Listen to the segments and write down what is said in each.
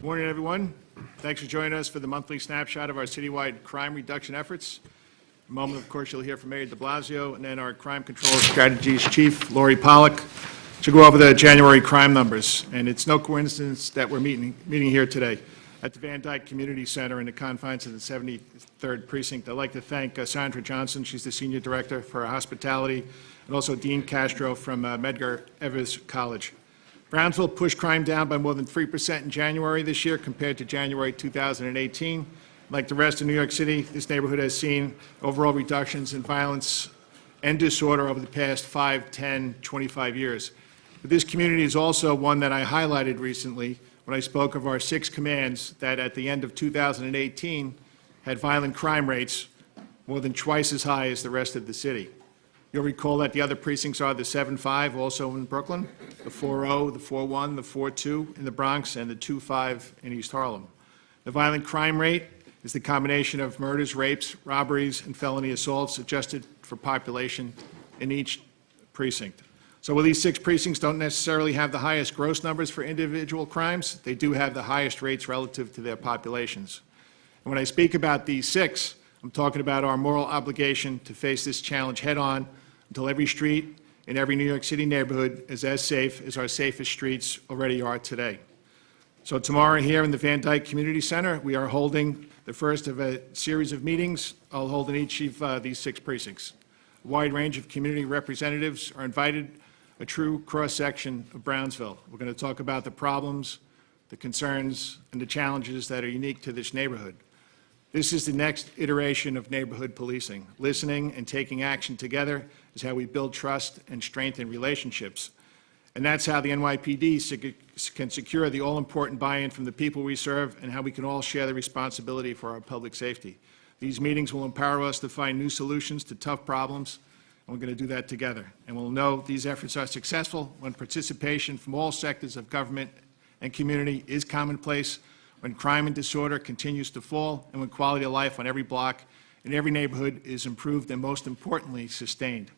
Good morning, everyone. Thanks for joining us for the monthly snapshot of our citywide crime reduction efforts. In a moment, of course, you'll hear from Mayor de Blasio and then our Crime Control Strategies Chief, Lori Pollack, to go over the January crime numbers. And it's no coincidence that we're meeting here today at the Van Dyke Community Center in the confines of the 73rd Precinct. I'd like to thank Sandra Johnson, she's the Senior Director for Hospitality, and also Dean Castro from Medgar Evers College. Brownsville pushed crime down by more than 3% in January this year compared to January 2018. Like the rest of New York City, this neighborhood has seen overall reductions in violence and disorder over the past 5, 10, 25 years. But this community is also one that I highlighted recently when I spoke of our 6 commands that at the end of 2018 had violent crime rates more than twice as high as the rest of the city. You'll recall that the other precincts are the 7-5, also in Brooklyn, the 4-0, the 4-1, the 4-2 in the Bronx, and the 2-5 in East Harlem. The violent crime rate is the combination of murders, rapes, robberies, and felony assaults adjusted for population in each precinct. So while these 6 precincts don't necessarily have the highest gross numbers for individual crimes, they do have the highest rates relative to their populations. And when I speak about these 6, I'm talking about our moral obligation to face this challenge head-on until every street in every New York City neighborhood is as safe as our safest streets already are today. So tomorrow here in the Van Dyke Community Center, we are holding the first of a series of meetings I'll hold in each of these 6 precincts. A wide range of community representatives are invited, a true cross-section of Brownsville. We're going to talk about the problems, the concerns, and the challenges that are unique to this neighborhood. This is the next iteration of neighborhood policing. Listening and taking action together is how we build trust and strengthen relationships. And that's how the NYPD can secure the all-important buy-in from the people we serve and how we can all share the responsibility for our public safety. These meetings will empower us to find new solutions to tough problems, and we're going to do that together. And we'll know these efforts are successful when participation from all sectors of government and community is commonplace, when crime and disorder continues to fall, and when quality of life on every block in every neighborhood is improved and, most importantly, sustained.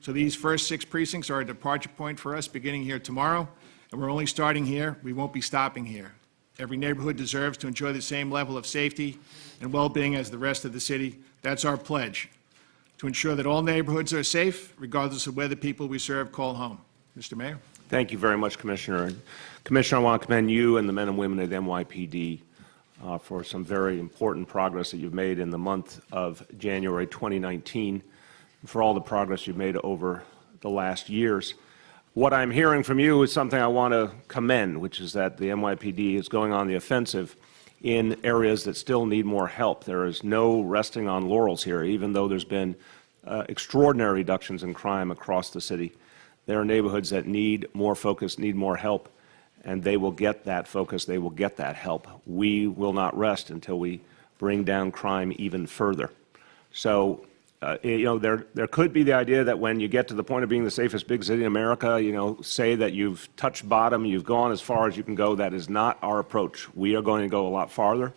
So these first 6 precincts are a departure point for us beginning here tomorrow, and we're only starting here. We won't be stopping here. Every neighborhood deserves to enjoy the same level of safety and well-being as the rest of the city. That's our pledge, to ensure that all neighborhoods are safe, regardless of where the people we serve call home. Mr. Mayor. Thank you very much, Commissioner. And Commissioner, I want to commend you and the men and women at NYPD for some very important progress that you've made in the month of January 2019, and for all the progress you've made over the last years. What I'm hearing from you is something I want to commend, which is that the NYPD is going on the offensive in areas that still need more help. There is no resting on laurels here, even though there's been extraordinary reductions in crime across the city. There are neighborhoods that need more focus, need more help, and they will get that focus, they will get that help. We will not rest until we bring down crime even further. So, there could be the idea that when you get to the point of being the safest big city in America, say that you've touched bottom, you've gone as far as you can go. That is not our approach. We are going to go a lot farther,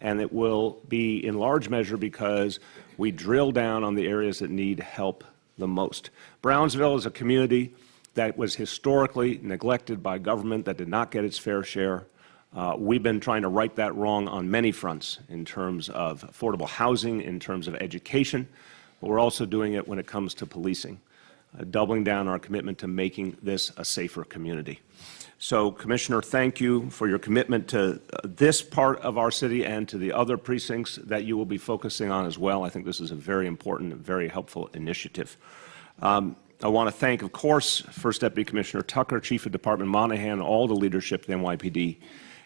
and it will be in large measure because we drill down on the areas that need help the most. Brownsville is a community that was historically neglected by government, that did not get its fair share. We've been trying to right that wrong on many fronts in terms of affordable housing, in terms of education, but we're also doing it when it comes to policing, doubling down our commitment to making this a safer community. So, Commissioner, thank you for your commitment to this part of our city and to the other precincts that you will be focusing on as well. I think this is a very important and very helpful initiative. I want to thank, of course, First Deputy Commissioner Tucker, Chief of Department Monahan, all the leadership of the NYPD.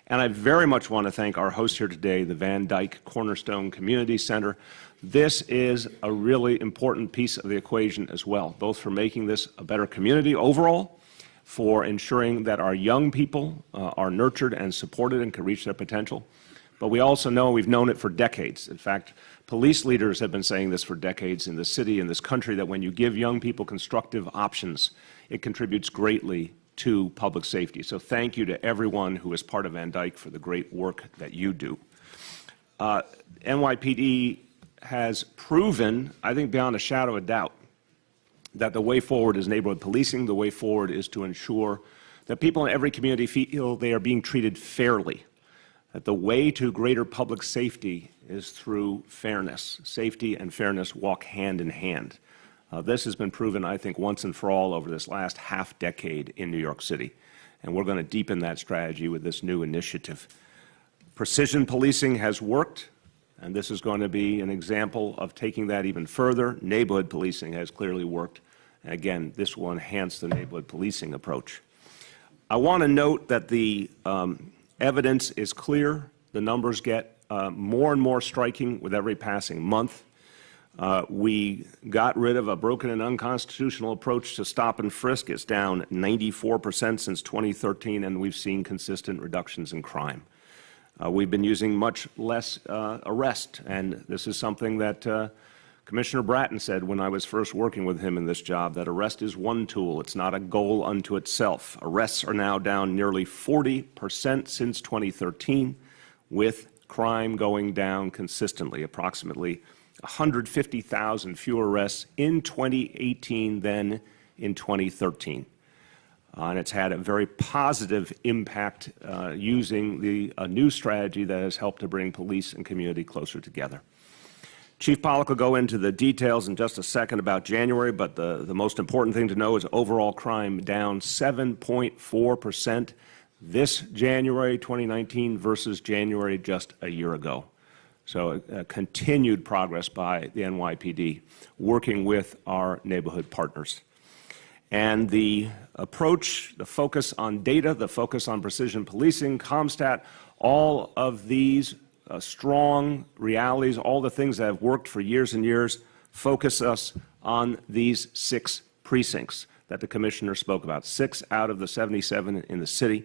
And I very much want to thank our host here today, the Van Dyke Cornerstone Community Center. This is a really important piece of the equation as well, both for making this a better community overall, for ensuring that our young people are nurtured and supported and can reach their potential. But we also know, we've known it for decades. In fact, police leaders have been saying this for decades in the city, in this country, that when you give young people constructive options, it contributes greatly to public safety. So thank you to everyone who is part of Van Dyke for the great work that you do. NYPD has proven, I think beyond a shadow of doubt, that the way forward is neighborhood policing. The way forward is to ensure that people in every community feel they are being treated fairly. that the way to greater public safety is through fairness. Safety and fairness walk hand in hand. This has been proven, I think, once and for all over this last half decade in New York City, and we're going to deepen that strategy with this new initiative. Precision policing has worked, and this is going to be an example of taking that even further. Neighborhood policing has clearly worked. Again, this will enhance the neighborhood policing approach. I want to note that the evidence is clear. The numbers get more and more striking with every passing month. We got rid of a broken and unconstitutional approach to stop and frisk. It's down 94% since 2013, and we've seen consistent reductions in crime. We've been using much less arrest, and this is something that Commissioner Bratton said when I was first working with him in this job, that arrest is one tool. It's not a goal unto itself. Arrests are now down nearly 40% since 2013, with crime going down consistently, approximately 150,000 fewer arrests in 2018 than in 2013. And it's had a very positive impact using a new strategy that has helped to bring police and community closer together. Chief Pollack will go into the details in just a second about January, but the most important thing to know is overall crime down 7.4% this January 2019 versus January just a year ago. So continued progress by the NYPD, working with our neighborhood partners. And the approach, the focus on data, the focus on precision policing, CompStat, all of these strong realities, all the things that have worked for years and years, focus us on these 6 precincts that the Commissioner spoke about. 6 out of the 77 in the city,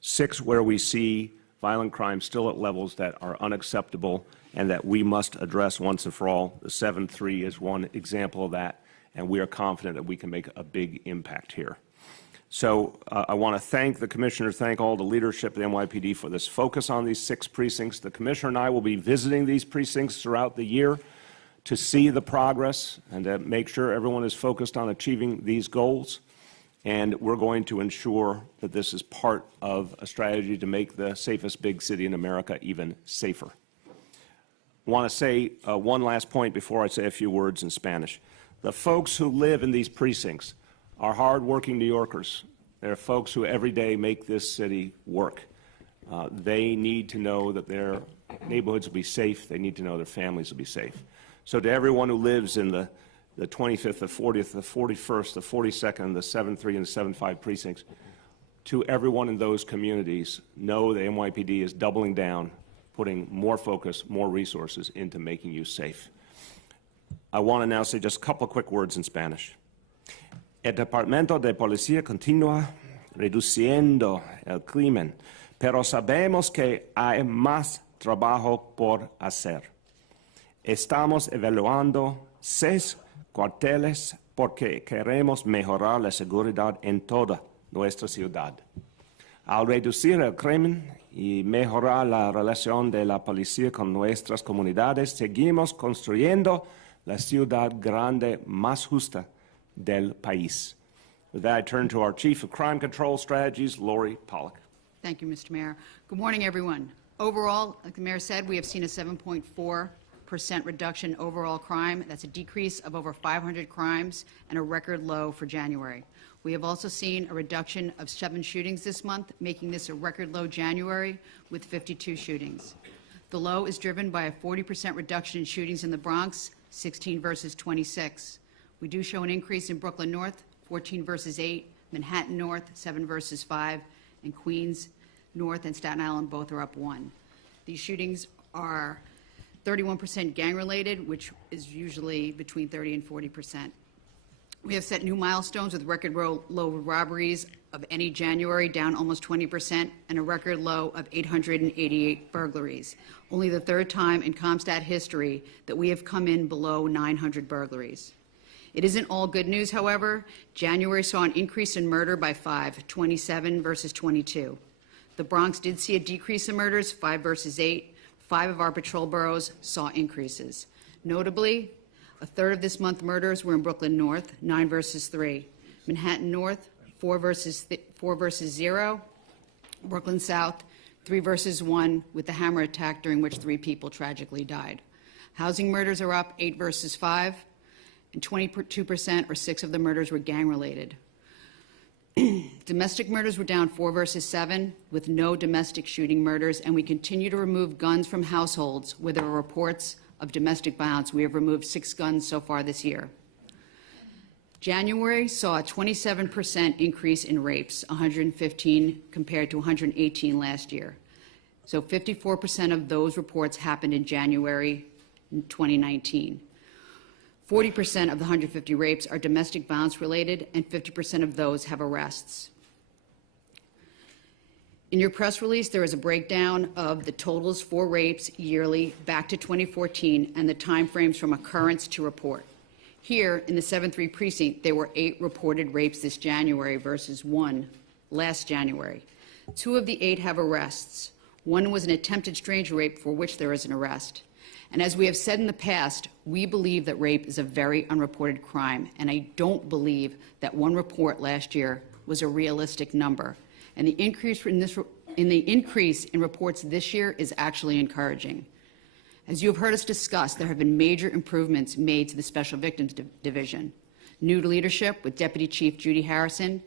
6 where we see violent crime still at levels that are unacceptable and that we must address once and for all. The 7-3 is one example of that, and we are confident that we can make a big impact here. So I want to thank the Commissioner, thank all the leadership of the NYPD for this focus on these 6 precincts. The Commissioner and I will be visiting these precincts throughout the year to see the progress and to make sure everyone is focused on achieving these goals. And we're going to ensure that this is part of a strategy to make the safest big city in America even safer. I want to say one last point before I say a few words in Spanish. The folks who live in these precincts are hardworking New Yorkers. They're folks who every day make this city work. They need to know that their neighborhoods will be safe. They need to know their families will be safe. So to everyone who lives in the 25th, the 40th, the 41st, the 42nd, the 7-3, and the 7-5 precincts, to everyone in those communities, know the NYPD is doubling down, putting more focus, more resources into making you safe. I want to now say just a couple of quick words in Spanish. El Departamento de Policía continúa reduciendo el crimen, pero sabemos que hay más trabajo por hacer. Estamos evaluando 6 cuarteles porque queremos mejorar la seguridad en toda nuestra ciudad. Al reducir el crimen y mejorar la relación de la policía con nuestras comunidades, seguimos construyendo la ciudad grande más justa del país. With that, I turn to our Chief of Crime Control Strategies, Lori Pollack. Thank you, Mr. Mayor. Good morning, everyone. Overall, like the Mayor said, we have seen a 7.4% reduction in overall crime. That's a decrease of over 500 crimes and a record low for January. We have also seen a reduction of 7 shootings this month, making this a record low January with 52 shootings. The low is driven by a 40% reduction in shootings in the Bronx, 16 versus 26. We do show an increase in Brooklyn North, 14 versus 8, Manhattan North, 7 versus 5, and Queens North and Staten Island both are up 1. These shootings are 31% gang-related, which is usually between 30 and 40%. We have set new milestones with record low robberies of any January, down almost 20%, and a record low of 888 burglaries. Only the 3rd time in CompStat history that we have come in below 900 burglaries. It isn't all good news, however. January saw an increase in murder by 5, 27 versus 22. The Bronx did see a decrease in murders, 5 versus 8. 5 of our patrol boroughs saw increases. Notably, a third of this month's murders were in Brooklyn North, 9 versus 3. Manhattan North, 4 versus 0. Brooklyn South, 3 versus 1 with the hammer attack during which 3 people tragically died. Housing murders are up 8 versus 5, and 22% or 6 of the murders were gang-related. Domestic murders were down 4 versus 7 with no domestic shooting murders, and we continue to remove guns from households where there are reports of domestic violence. We have removed 6 guns so far this year. January saw a 27% increase in rapes, 115 compared to 118 last year. So 54% of those reports happened in January 2019. 40% of the 150 rapes are domestic violence related, and 50% of those have arrests. In your press release, there is a breakdown of the totals for rapes yearly back to 2014 and the timeframes from occurrence to report. Here, in the 7-3 precinct, there were 8 reported rapes this January versus 1 last January. 2 of the 8 have arrests. 1 was an attempted stranger rape for which there is an arrest. And as we have said in the past, we believe that rape is a very unreported crime, and I don't believe that 1 report last year was a realistic number. And the increase in reports this year is actually encouraging. As you have heard us discuss, there have been major improvements made to the Special Victims Division. New leadership with Deputy Chief Judy Harrison,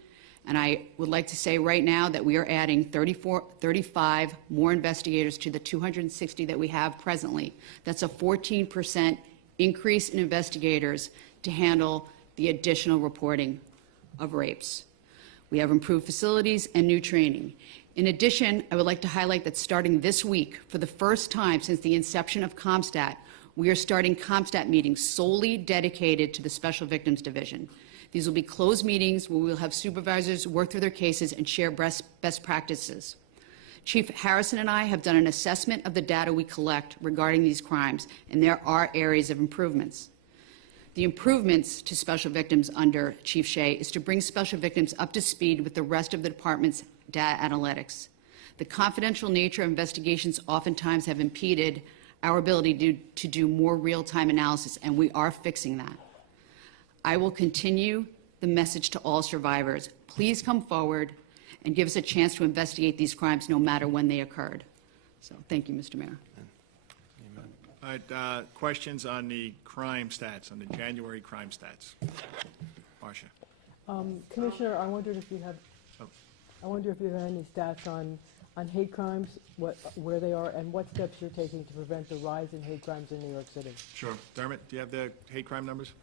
and I would like to say right now that we are adding 35 more investigators to the 260 that we have presently. That's a 14% increase in investigators to handle the additional reporting of rapes. We have improved facilities and new training. In addition, I would like to highlight that starting this week, for the first time since the inception of CompStat, we are starting CompStat meetings solely dedicated to the Special Victims Division. These will be closed meetings where we will have supervisors work through their cases and share best practices. Chief Harrison and I have done an assessment of the data we collect regarding these crimes, and there are areas of improvements. The improvements to special victims under Chief Shea is to bring special victims up to speed with the rest of the department's data analytics. The confidential nature of investigations oftentimes have impeded our ability to do more real-time analysis, and we are fixing that. I will continue the message to all survivors. Please come forward and give us a chance to investigate these crimes no matter when they occurred. So thank you, Mr. Mayor. All right, questions on the crime stats, on the January crime stats? Marcia. Commissioner, I wondered if you have, any stats on hate crimes, where they are, and what steps you're taking to prevent the rise in hate crimes in New York City. Sure. Dermot, do you have the hate crime numbers?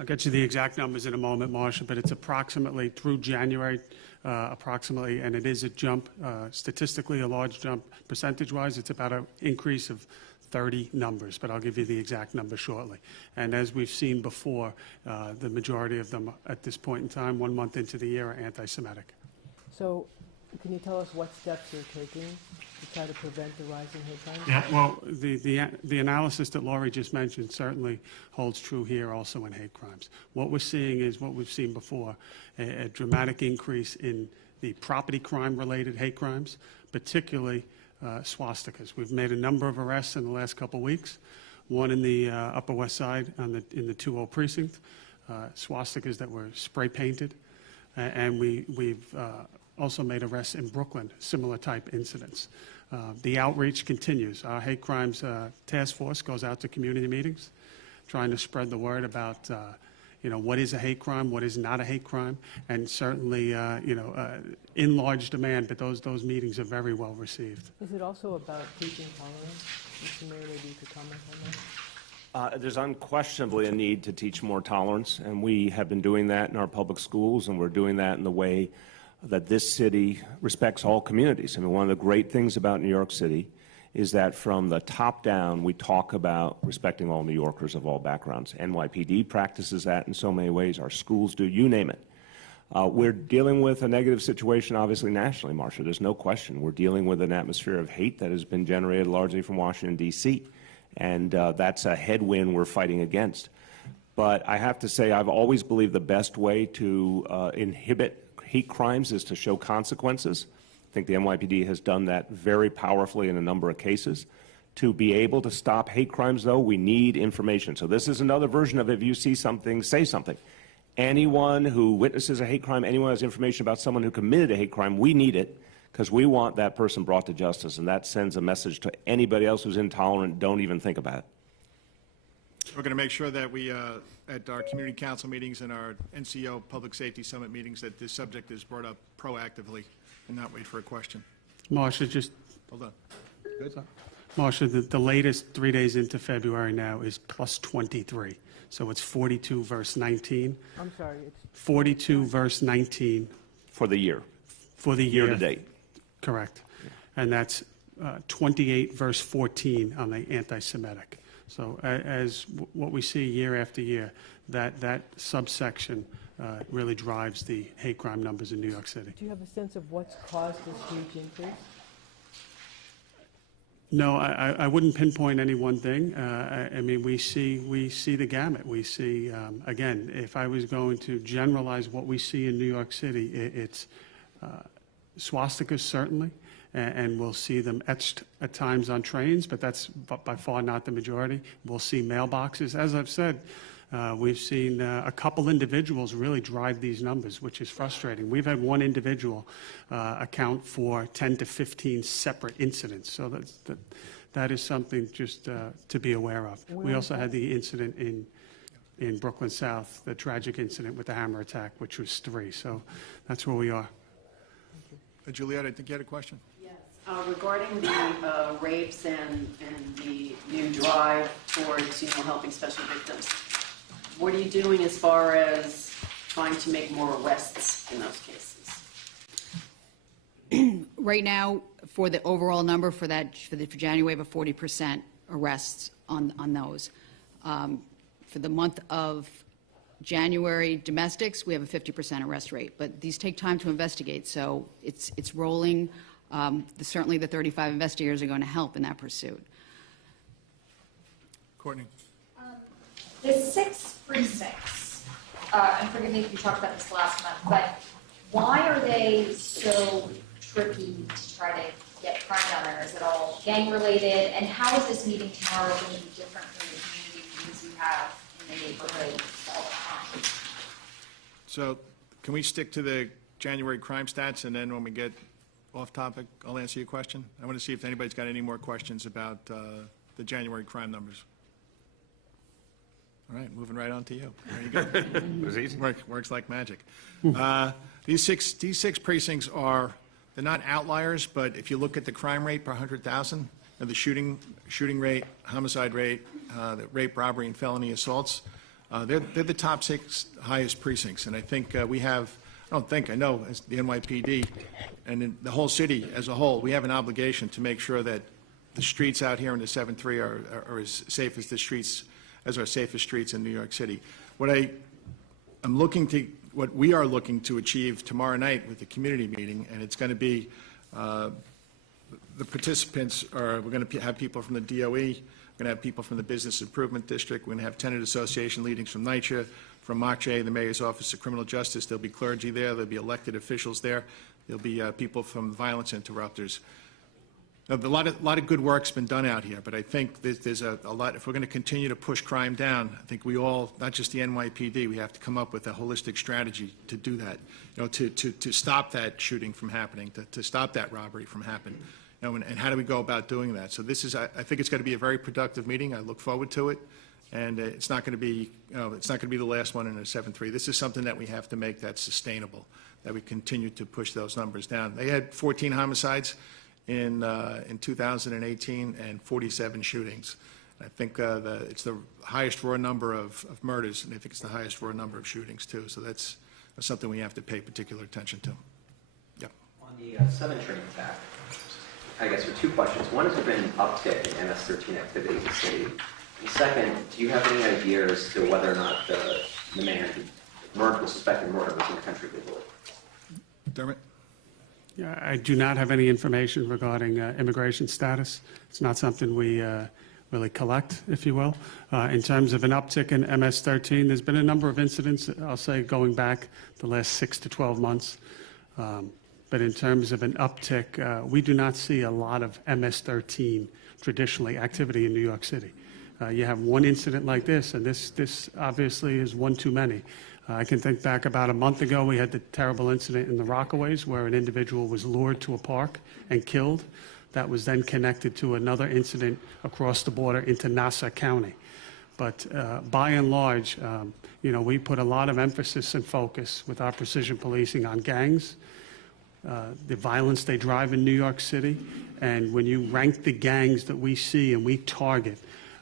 I'll get you the exact numbers in a moment, Marcia, but it's approximately through January, and it is a jump, statistically a large jump. Percentage-wise, it's about an increase of 30 numbers, but I'll give you the exact number shortly. And as we've seen before, the majority of them at this point in time, 1 month into the year, are anti-Semitic. So can you tell us what steps you're taking to try to prevent the rise in hate crimes? Yeah, well, the analysis that Laurie just mentioned certainly holds true here also in hate crimes. What we're seeing is what we've seen before, a dramatic increase in the property crime-related hate crimes, particularly swastikas. We've made a number of arrests in the last couple of weeks, one in the Upper West Side in the 2-0 precinct, swastikas that were spray-painted, and we've also made arrests in Brooklyn, similar type incidents. The outreach continues. Our hate crimes task force goes out to community meetings, trying to spread the word about what is a hate crime, what is not a hate crime, and certainly in large demand, but those meetings are very well received. Is it also about teaching tolerance? Mr. Mayor, maybe you could comment on that? There's unquestionably a need to teach more tolerance, and we have been doing that in our public schools, and we're doing that in the way that this city respects all communities. I mean, one of the great things about New York City is that from the top down, we talk about respecting all New Yorkers of all backgrounds. NYPD practices that in so many ways. Our schools do, you name it. We're dealing with a negative situation, obviously, nationally, Marcia. There's no question. We're dealing with an atmosphere of hate that has been generated largely from Washington, D.C., and that's a headwind we're fighting against. But I have to say, I've always believed the best way to inhibit hate crimes is to show consequences. I think the NYPD has done that very powerfully in a number of cases. To be able to stop hate crimes, though, we need information. So this is another version of if you see something, say something. Anyone who witnesses a hate crime, anyone who has information about someone who committed a hate crime, we need it because we want that person brought to justice, and that sends a message to anybody else who's intolerant. Don't even think about it. We're going to make sure that we, at our community council meetings and our NCO Public Safety Summit meetings, that this subject is brought up proactively and not wait for a question. Marcia, just, Hold on. Good? Marcia, the latest 3 days into February now is plus 23. So it's 42 verse 19. I'm sorry, it's 42 verse 19 For the year, for the year. year to date. Correct. And that's 28 verse 14 on the anti-Semitic. So as what we see year after year, that subsection really drives the hate crime numbers in New York City. Do you have a sense of what's caused this huge increase? No, I wouldn't pinpoint any one thing. I mean, we see the gamut. We see, again, if I was going to generalize what we see in New York City, it's swastikas certainly, and we'll see them etched at times on trains, but that's by far not the majority. We'll see mailboxes. As I've said, we've seen a couple individuals really drive these numbers, which is frustrating. We've had one individual account for 10 to 15 separate incidents, so that is something just to be aware of. We also had the incident in Brooklyn South, the tragic incident with the hammer attack, which was 3. So that's where we are. Juliet, I think you had a question? Yes, regarding the rapes and the new drive towards, helping special victims, what are you doing as far as trying to make more arrests in those cases? Right now, for the overall number for January, we have a 40% arrests on those. For the month of January domestics, we have a 50% arrest rate, but these take time to investigate, so it's rolling. Certainly the 35 investigators are going to help in that pursuit. Courtney? The 6 precincts, and forgive me if you talked about this last month, but why are they so tricky to try to get crime down there? Is it all gang-related? And how is this meeting tomorrow going to be different from the community meetings you have in the neighborhood all the time? So can we stick to the January crime stats, and then when we get off topic, I'll answer your question? I want to see if anybody's got any more questions about the January crime numbers. All right, moving right on to you. There you go. It was easy. Works like magic. These six precincts they're not outliers, but if you look at the crime rate per 100,000, the shooting rate, homicide rate, the rape, robbery, and felony assaults, they're the top 6 highest precincts. And I think I know, as the NYPD and in the whole city as a whole, we have an obligation to make sure that the streets out here in the 7-3 are as safe as as our safest streets in New York City. What we are looking to achieve tomorrow night with the community meeting, and it's going to be, the participants we're going to have people from the DOE, we're going to have people from the Business Improvement District, we're going to have tenant association leadings from NYCHA, from MOCJ, the Mayor's Office of Criminal Justice. There'll be clergy there, there'll be elected officials there, there'll be people from violence interrupters. A lot of good work's been done out here, but I think there's a lot, if we're going to continue to push crime down, I think we all, not just the NYPD, we have to come up with a holistic strategy to do that, to stop that shooting from happening, to stop that robbery from happening, and how do we go about doing that? So this is, I think it's going to be a very productive meeting. I look forward to it, and it's not going to be, it's not going to be the last one in a 7-3. This is something that we have to make that's sustainable, that we continue to push those numbers down. They had 14 homicides in 2018 and 47 shootings. I think it's the highest raw number of murders, and I think it's the highest raw number of shootings too. So that's something we have to pay particular attention to. Yeah. On the 7 train attack, I guess for 2 questions. One, has there been an uptick in MS-13 activity in the city? And second, do you have any idea as to whether or not the man who suspected murder was in the country legally? Dermot? Yeah, I do not have any information regarding immigration status. It's not something we really collect, if you will. In terms of an uptick in MS-13, there's been a number of incidents, I'll say, going back the last 6 to 12 months. But in terms of an uptick, we do not see a lot of MS-13 traditionally activity in New York City. You have one incident like this, and this obviously is one too many. I can think back about a month ago, we had the terrible incident in the Rockaways where an individual was lured to a park and killed. That was then connected to another incident across the border into Nassau County. But by and large, we put a lot of emphasis and focus with our precision policing on gangs, the violence they drive in New York City, and when you rank the gangs that we see and we target,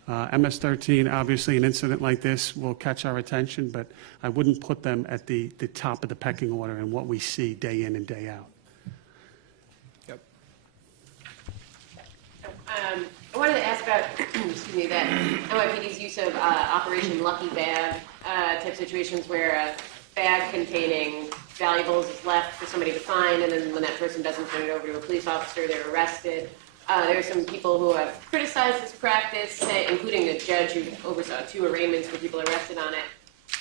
MS-13, obviously an incident like this will catch our attention, but I wouldn't put them at the top of the pecking order in what we see day in and day out. Yep. I wanted to ask about, excuse me, that NYPD's use of Operation Lucky Bag type situations where a bag containing valuables is left for somebody to find, and then when that person doesn't turn it over to a police officer, they're arrested. There are some people who have criticized this practice, including a judge who oversaw 2 arraignments where people arrested on it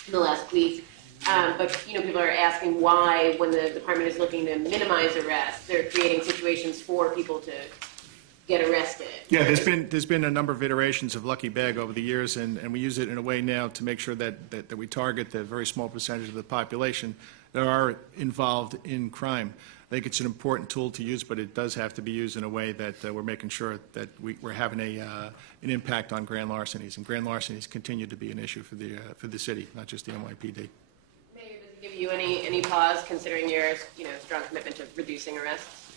in the last week. But people are asking why, when the department is looking to minimize arrests, they're creating situations for people to get arrested. Yeah, there's been a number of iterations of Lucky Bag over the years, and we use it in a way now to make sure that we target the very small percentage of the population that are involved in crime. I think it's an important tool to use, but it does have to be used in a way that we're making sure that we're having an impact on grand larcenies, and grand larcenies continue to be an issue for the city, not just the NYPD. Mayor, does it give you any pause considering your strong commitment to reducing arrests?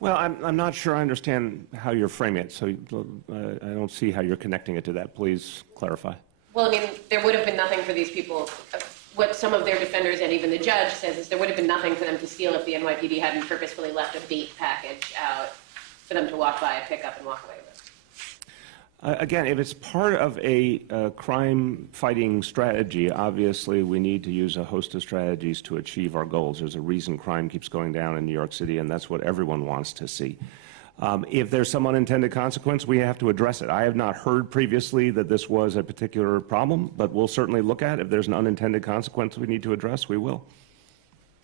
Well, I'm not sure I understand how you're framing it, so I don't see how you're connecting it to that. Please clarify. Well, I mean, there would have been nothing for these people. What some of their defenders and even the judge says is there would have been nothing for them to steal if the NYPD hadn't purposefully left a bait package out for them to walk by, pick up, and walk away with. Again, if it's part of a crime-fighting strategy, obviously we need to use a host of strategies to achieve our goals. There's a reason crime keeps going down in New York City, and that's what everyone wants to see. If there's some unintended consequence, we have to address it. I have not heard previously that this was a particular problem, but we'll certainly look at it. If there's an unintended consequence we need to address, we will.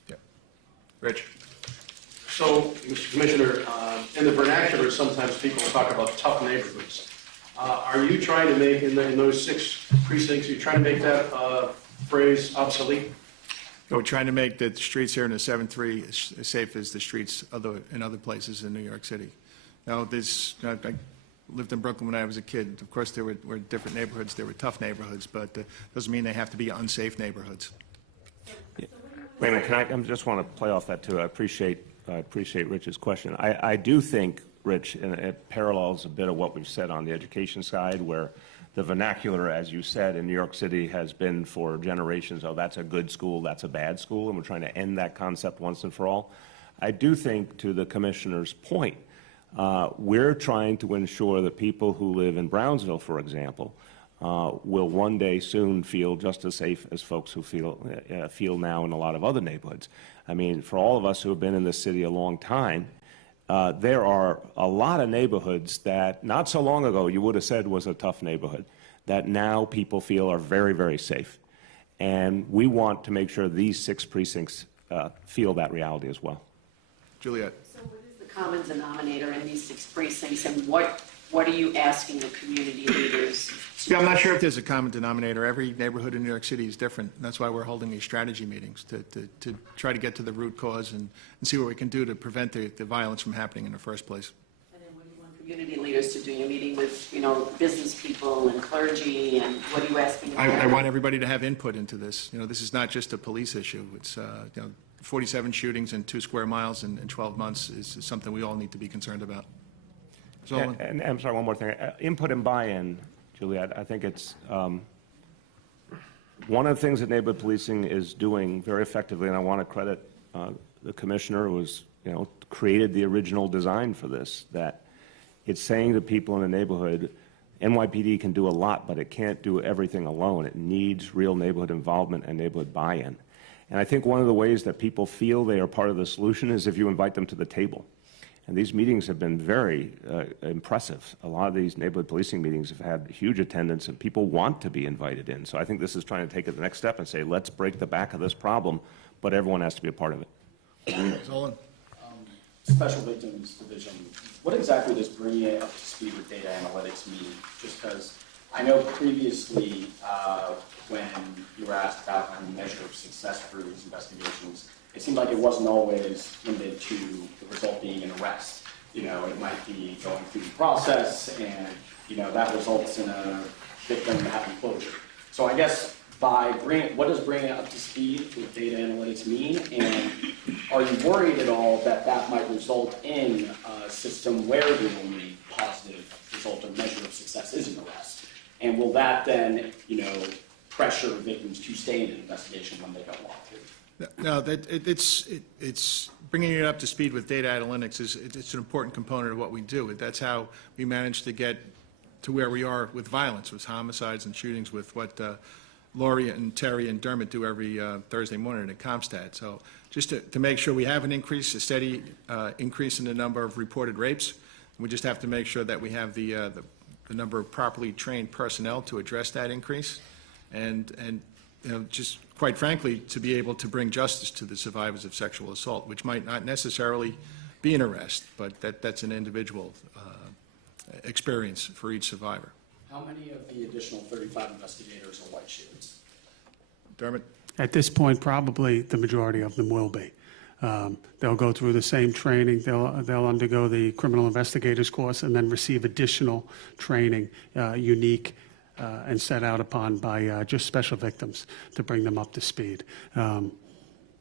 Yeah. Rich? So, Mr. Commissioner, in the vernacular, sometimes people talk about tough neighborhoods. Are you trying to make, in those 6 precincts, are you trying to make that phrase obsolete? We're trying to make the streets here in the 7-3 as safe as the streets in other places in New York City. Now, I lived in Brooklyn when I was a kid. Of course, there were different neighborhoods. There were tough neighborhoods, but doesn't mean they have to be unsafe neighborhoods. Yeah. Wait a minute, I just want to play off that too. I appreciate Rich's question. I do think, Rich, and it parallels a bit of what we've said on the education side, where the vernacular, as you said, in New York City has been for generations, oh, that's a good school, that's a bad school, and we're trying to end that concept once and for all. I do think, to the Commissioner's point, we're trying to ensure that people who live in Brownsville, for example, will one day soon feel just as safe as folks who feel now in a lot of other neighborhoods. I mean, for all of us who have been in this city a long time, there are a lot of neighborhoods that not so long ago you would have said was a tough neighborhood that now people feel are very, very safe. And we want to make sure these 6 precincts feel that reality as well. Juliet? So what is the common denominator in these 6 precincts, and what are you asking the community leaders? Yeah, I'm not sure if there's a common denominator. Every neighborhood in New York City is different. And that's why we're holding these strategy meetings, to try to get to the root cause and see what we can do to prevent the violence from happening in the first place. And then what do you want community leaders to do? You're meeting with, business people and clergy, and what are you asking them? I want everybody to have input into this. This is not just a police issue. It's, 47 shootings in 2 square miles in 12 months is something we all need to be concerned about. And I'm sorry, one more thing. Input and buy-in, Juliet, I think it's one of the things that neighborhood policing is doing very effectively, and I want to credit the Commissioner who was, created the original design for this, that it's saying to people in the neighborhood, NYPD can do a lot, but it can't do everything alone. It needs real neighborhood involvement and neighborhood buy-in. And I think one of the ways that people feel they are part of the solution is if you invite them to the table. And these meetings have been very impressive. A lot of these neighborhood policing meetings have had huge attendance, and people want to be invited in. So I think this is trying to take it the next step and say, let's break the back of this problem, but everyone has to be a part of it. Zolan? Special Victims Division, what exactly does bringing it up to speed with data analytics mean? Just because I know previously, when you were asked about a measure of success for these investigations, it seemed like it wasn't always limited to the result being an arrest. You know, it might be going through the process and, you know, that results in a victim having closure. So I guess what does bringing it up to speed with data analytics mean? And are you worried at all that that might result in a system where the only positive result or measure of success is an arrest? And will that then, you know, pressure victims to stay in an investigation when they don't want to? No, it's bringing it up to speed with data analytics it's an important component of what we do. That's how we managed to get to where we are with violence, with homicides and shootings, with what Lori and Terry and Dermot do every Thursday morning at Comstat. So just to make sure we have an increase, a steady increase in the number of reported rapes, we just have to make sure that we have the number of properly trained personnel to address that increase, and you know, just quite frankly, to be able to bring justice to the survivors of sexual assault, which might not necessarily be an arrest, but that's an individual experience for each survivor. How many of the additional 35 investigators are white shields? Dermot? At this point, probably the majority of them will be. They'll go through the same training. They'll undergo the criminal investigators course and then receive additional training, unique and set out upon by just special victims to bring them up to speed.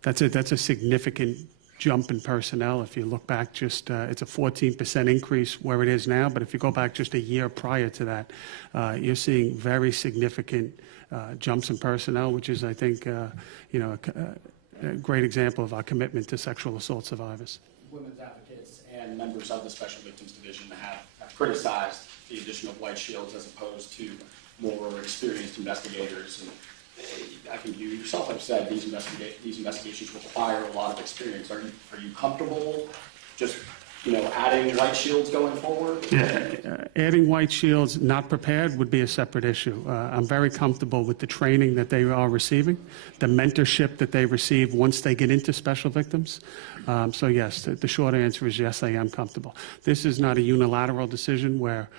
That's a significant jump in personnel. If you look back just, it's a 14% increase where it is now, but if you go back just a year prior to that, you're seeing very significant jumps in personnel, which is, I think, you know, a great example of our commitment to sexual assault survivors. Women's advocates and members of the Special Victims Division have criticized the addition of white shields as opposed to more experienced investigators. And I think you yourself have said these investigations require a lot of experience. Are you comfortable just, you know, adding white shields going forward? Yeah, adding white shields not prepared would be a separate issue. I'm very comfortable with the training that they are receiving, the mentorship that they receive once they get into special victims. So yes, the short answer is yes, I am comfortable. This is not a unilateral decision where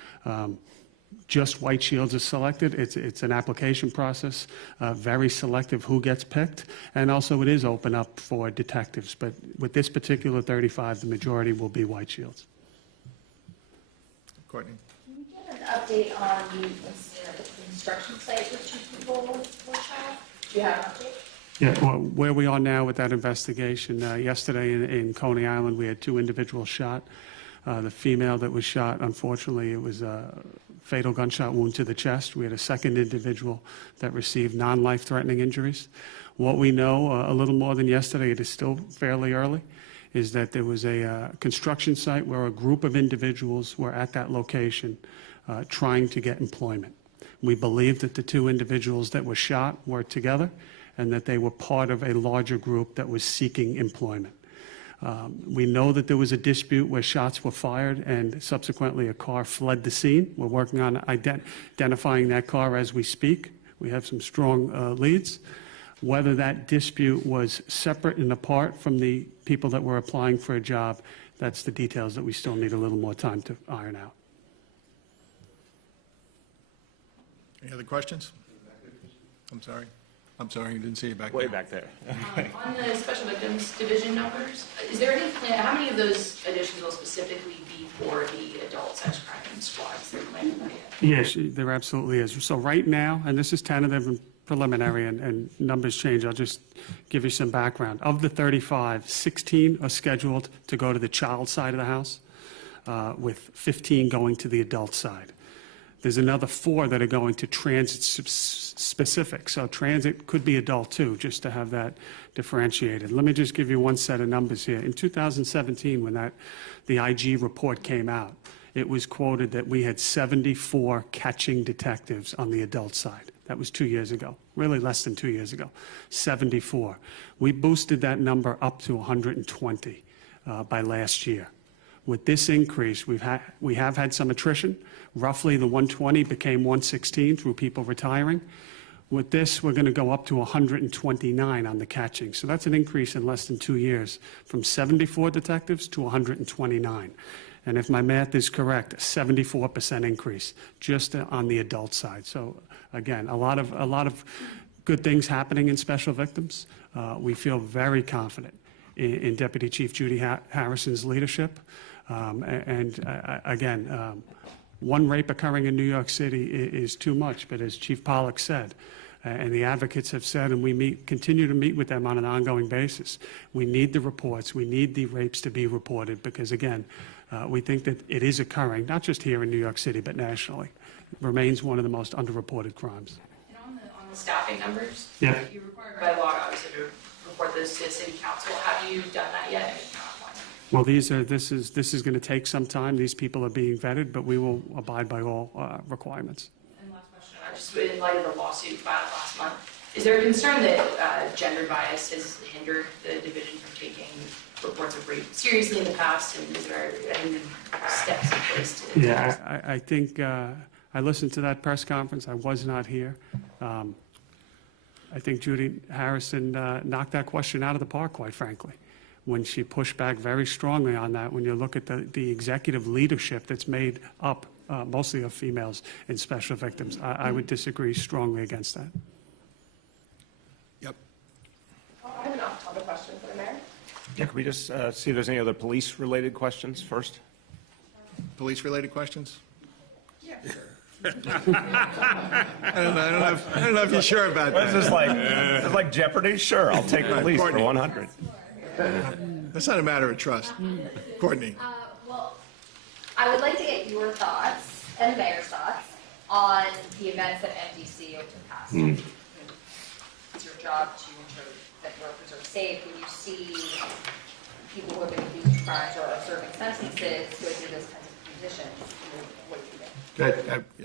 just white shields is selected. It's an application process, very selective who gets picked, and also it is open up for detectives. But with this particular 35, the majority will be white shields. Courtney? Can we get an update on the incident at the construction site where 2 people were shot? Do you have an update? Yeah, well, where we are now with that investigation, yesterday in Coney Island, we had 2 individuals shot. The female that was shot, unfortunately, it was a fatal gunshot wound to the chest. We had a second individual that received non-life-threatening injuries. What we know, a little more than yesterday, it is still fairly early, is that there was a construction site where a group of individuals were at that location trying to get employment. We believe that the 2 individuals that were shot were together and that they were part of a larger group that was seeking employment. We know that there was a dispute where shots were fired and subsequently a car fled the scene. We're working on identifying that car as we speak. We have some strong leads. Whether that dispute was separate and apart from the people that were applying for a job, that's the details that we still need a little more time to iron out. Any other questions? I'm sorry, I didn't see you back there. Way back there. On the Special Victims Division numbers, is there any plan, how many of those additions will specifically be for the adult sex crime squads? Is there a plan for that yet? Yes, there absolutely is. So right now, and this is tentative and preliminary, and numbers change, I'll just give you some background. Of the 35, 16 are scheduled to go to the child side of the house, with 15 going to the adult side. There's another 4 that are going to transit specific. So transit could be adult too, just to have that differentiated. Let me just give you one set of numbers here. In 2017, when the IG report came out, it was quoted that we had 74 catching detectives on the adult side. That was 2 years ago, really less than 2 years ago, 74. We boosted that number up to 120 by last year. With this increase, we have had some attrition. Roughly the 120 became 116 through people retiring. With this, we're going to go up to 129 on the catching. So that's an increase in less than 2 years, from 74 detectives to 129. And if my math is correct, a 74% increase just on the adult side. So again, a lot of good things happening in special victims. We feel very confident in Deputy Chief Judy Harrison's leadership. Again, one rape occurring in New York City is too much, but as Chief Pollack said, and the advocates have said, and we continue to meet with them on an ongoing basis, we need the reports, we need the rapes to be reported, because again, we think that it is occurring, not just here in New York City, but nationally. It remains one of the most underreported crimes. And on the staffing numbers, Yeah. you're required by law, obviously, to report those to city council. Have you done that yet? And if not, why not? Well, this is going to take some time. These people are being vetted, but we will abide by all requirements. And last question, just in light of the lawsuit filed last month, is there a concern that gender bias has hindered the division from taking reports of rape seriously in the past, and is there any steps in place to? Yeah, I think I listened to that press conference. I was not here. I think Judy Harrison knocked that question out of the park, quite frankly, when she pushed back very strongly on that. When you look at the executive leadership that's made up mostly of females in special victims, I would disagree strongly against that. Yep. I have an off-topic question for the mayor. Yeah, can we just see if there's any other police-related questions first? Police-related questions? Yeah. I don't know if you're sure about What is that. this like? Is it like Jeopardy? Sure, I'll take police for Courtney. 100. That's not a matter of trust. Courtney? Well, I would like to get your thoughts and the mayor's thoughts on the events at MDC over the past week. It's your job to ensure that workers are safe. When you see people who have been accused of crimes or are serving sentences go through those kinds of conditions, what do you think?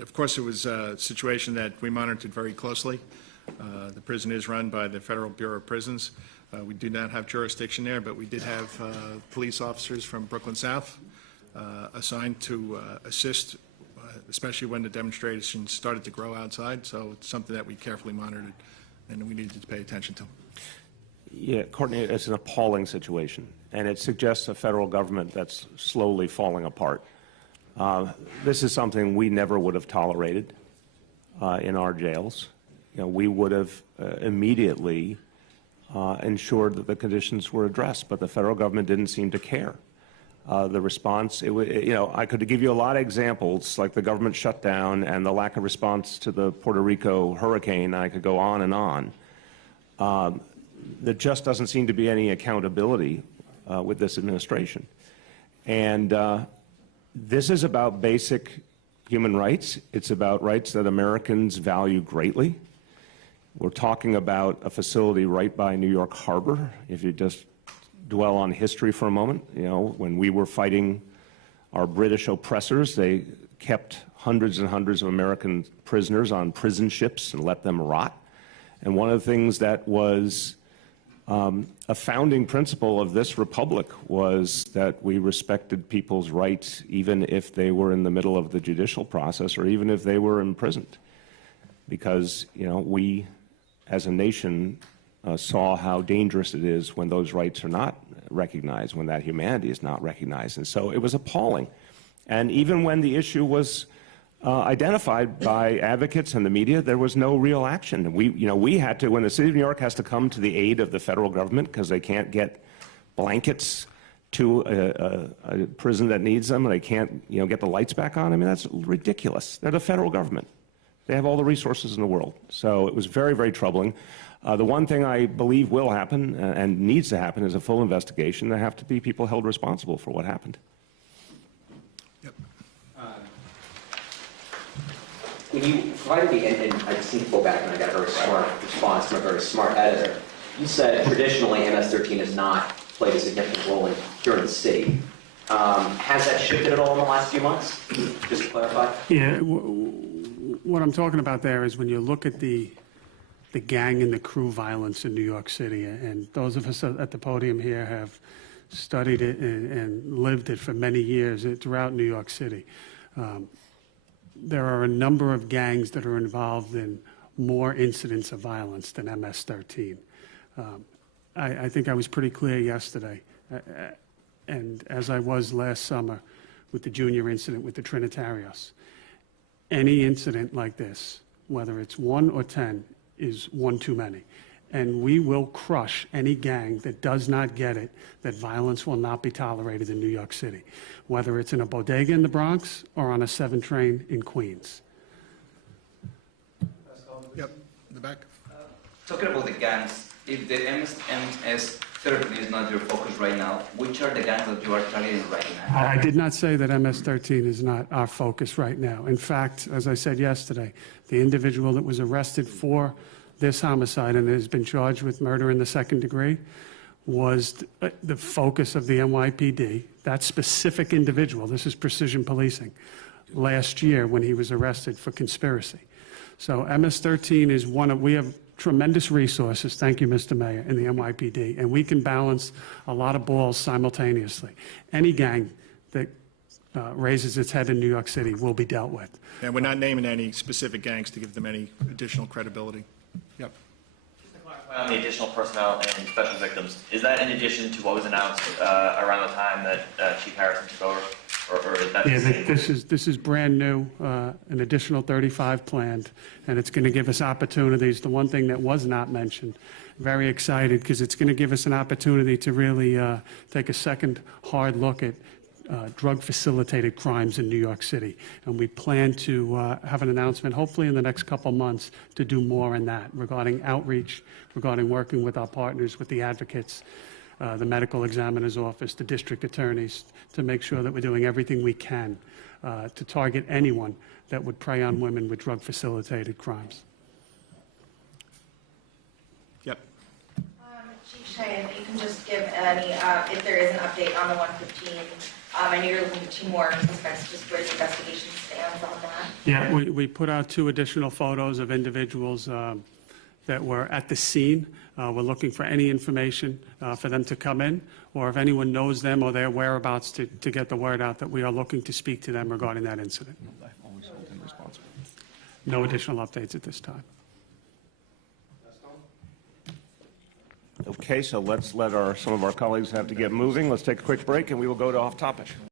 Of course, it was a situation that we monitored very closely. The prison is run by the Federal Bureau of Prisons. We do not have jurisdiction there, but we did have police officers from Brooklyn South assigned to assist, especially when the demonstrations started to grow outside. So it's something that we carefully monitored and we needed to pay attention to. Yeah, Courtney, it's an appalling situation, and it suggests a federal government that's slowly falling apart. This is something we never would have tolerated in our jails. You know, we would have immediately ensured that the conditions were addressed, but the federal government didn't seem to care. The response, I could give you a lot of examples, like the government shutdown and the lack of response to the Puerto Rico hurricane. I could go on and on. There just doesn't seem to be any accountability with this administration. And this is about basic human rights. It's about rights that Americans value greatly. We're talking about a facility right by New York Harbor. If you just dwell on history for a moment, when we were fighting our British oppressors, they kept hundreds and hundreds of American prisoners on prison ships and let them rot. And one of the things that was a founding principle of this republic was that we respected people's rights even if they were in the middle of the judicial process or even if they were imprisoned. Because, we as a nation saw how dangerous it is when those rights are not recognized, when that humanity is not recognized. And so it was appalling. And even when the issue was identified by advocates and the media, there was no real action. We had to, when the city of New York has to come to the aid of the federal government because they can't get blankets to a prison that needs them, and they can't, get the lights back on. I mean, that's ridiculous. They're the federal government. They have all the resources in the world. So it was very, very troubling. The one thing I believe will happen and needs to happen is a full investigation. There have to be people held responsible for what happened. When you provided me, and I just need to go back and I got a very smart response from a very smart editor. You said traditionally MS-13 has not played a significant role here in the city. Has that shifted at all in the last few months? Just to clarify. Yeah, what I'm talking about there is when you look at the gang and the crew violence in New York City, and those of us at the podium here have studied it and lived it for many years throughout New York City. There are a number of gangs that are involved in more incidents of violence than MS-13. I think I was pretty clear yesterday, and as I was last summer, with the junior incident with the Trinitarios. Any incident like this, whether it's 1 or 10, is one too many. And we will crush any gang that does not get it, that violence will not be tolerated in New York City, whether it's in a bodega in the Bronx or on a 7 train in Queens. Yep, in the back. Talking about the gangs, if the MS-13 is not your focus right now, which are the gangs that you are targeting right now? I did not say that MS-13 is not our focus right now. In fact, as I said yesterday, the individual that was arrested for this homicide and has been charged with murder in the second degree was the focus of the NYPD. That specific individual, this is precision policing, last year when he was arrested for conspiracy. So MS-13 is one of, we have tremendous resources, thank you, Mr. Mayor, in the NYPD, and we can balance a lot of balls simultaneously. Any gang that raises its head in New York City will be dealt with. And we're not naming any specific gangs to give them any additional credibility. Yep. On the additional personnel and special victims, is that in addition to what was announced around the time that Chief Harrison took over, or is that the same? This is brand new, an additional 35 planned, and it's going to give us opportunities. The one thing that was not mentioned, very excited, because it's going to give us an opportunity to really take a second hard look at drug-facilitated crimes in New York City. And we plan to have an announcement, hopefully in the next couple months, to do more in that, regarding outreach, regarding working with our partners, with the advocates, the medical examiner's office, the district attorneys, to make sure that we're doing everything we can to target anyone that would prey on women with drug-facilitated crimes. Yep. Chief Cheyenne, you can just give any, if there is an update on the 115. I know you're looking for 2 more suspects, just where the investigation stands on that. Yeah, we put out 2 additional photos of individuals that were at the scene. We're looking for any information for them to come in, or if anyone knows them or their whereabouts, to get the word out that we are looking to speak to them regarding that incident. No additional updates at this time. Okay, so let's let some of our colleagues have to get moving. Let's take a quick break, and we will go to off topic.